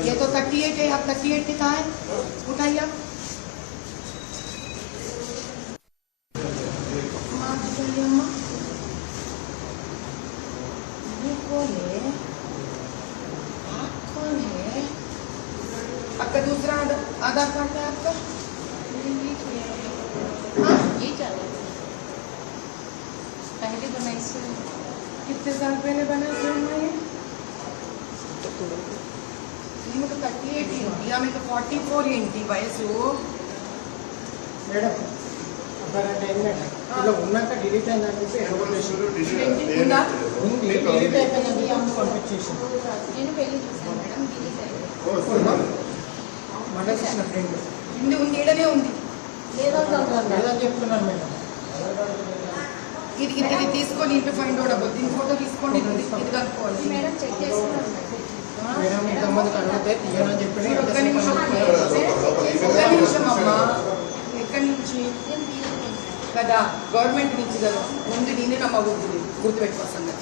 ये तो 38 है, आप 38 के कहाँ है? उठाइए आप। आपका दूसरा आधार कार्ड है आपका? हाँ ये चला पहले बनाई से कितने साल पहले बना ये? तो 38 इंडिया में तो 44 इंटी वयसु మేడం అర్ధగంట అయిందండి ఇలా ఉన్నాక డిలీట్ అయిందని చెప్పి ఉందా? ఉంది డిలీట్ అయిపోయింది అమ్మ పంపించేసింది నేను పెళ్లి చూసాను మేడం డిలీట్ అయ్యింది మళ్ళీ చూసిన ఫ్రెండ్ ఉంది ఉంది ఈడనే ఉంది. లేదని చెప్తున్నాను మేడం ఇది ఇది తీసుకొని ఇంటి ఫైండ్ అవుట్ అవ్వద్దు. దీని ఫోటో తీసుకోండి, ఇది కనుక్కోవాలి. మేడం చెక్ చేస్తున్నాను మేడం ఇంతమందికి అడిగితే తీయనని చెప్పి ఒక్క నిమిషం అమ్మా. ఎక్కడి నుంచి కదా? గవర్నమెంట్ నుంచి కదా. ముందు నేనే నమ్మకూడదు, గుర్తుపెట్టుకోవాల్సిందే.